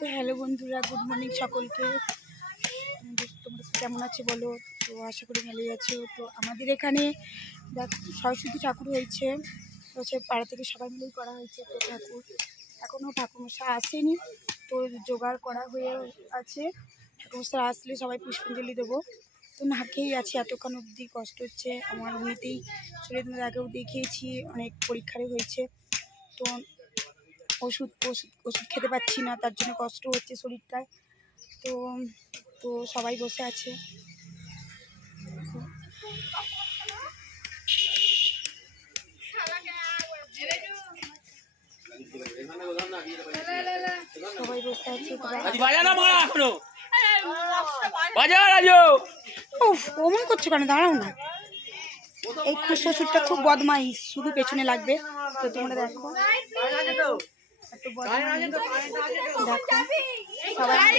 তো হ্যালো বন্ধুরা, good morning সকলকে। তোমরা কেমন আছো বলো? তো আশা করি ভালোই আছো। তো আমাদের এখানে সরস্বতী ঠাকুর হয়েছে, হচ্ছে পাড়া থেকে সবাই মিলেই করা হয়েছে। তো ঠাকুর এখনও ঠাকুরমশাই আসেনি, তো জোগাড় করা হয়ে আছে। ঠাকুরমশাই আসলে সবাই পুষ্পাঞ্জলি দেবো। তো না খেয়েই আছি, এতক্ষণ অবধি কষ্ট হচ্ছে আমার। এমনিতেই শরীরের আগেও দেখিয়েছি, অনেক পরীক্ষারই হয়েছে। তো ওষুধ খেতে পাচ্ছি না, তার জন্য কষ্ট হচ্ছে শরীরটায়। তো তো সবাই বসে আছে। সবাই বসে আছে। অমন করছো কেন? দাঁড়াও না। এই শ্বশুরটা খুব বদমাইশ, শুধু পেছনে লাগবে। তো তোমরা দেখো একটু বদমাইশ, দেখো সবাই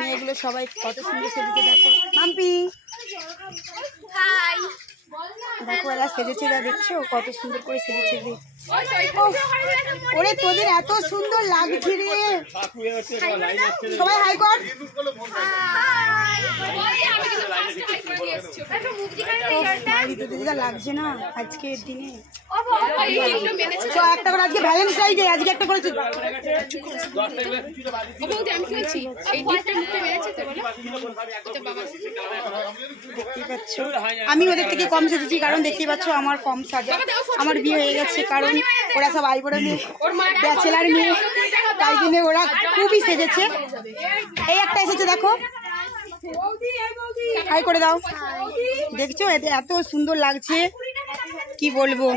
মেয়েগুলো সবাই কত সুন্দর সেজেছে। দেখো মাম্পি, দেখো এরা সেজেছে, এরা দেখছো কত সুন্দর করে সেজেছে। ওরে তোদের এত সুন্দর লাগছে রে। সবাই হাই কর। লাগছে না আজকের দিনে। একটা করে আজকে ভ্যালেন্টাইন ডে, আজকে একটা করেছি। আমি ওদের থেকে কম সেজেছি, কারণ দেখতেই পাচ্ছ আমার কম সাজা। আমার বিয়ে হয়ে গেছে, কারণ ওরা সব আইবুড়ো মেয়ে, ব্যাচেলার মেয়ে, তাই জন্য ওরা খুবই সেজেছে। এই একটা এসেছে, দেখো হাই করে দাও। দেখছো এত সুন্দর লাগছে, কি বলবো।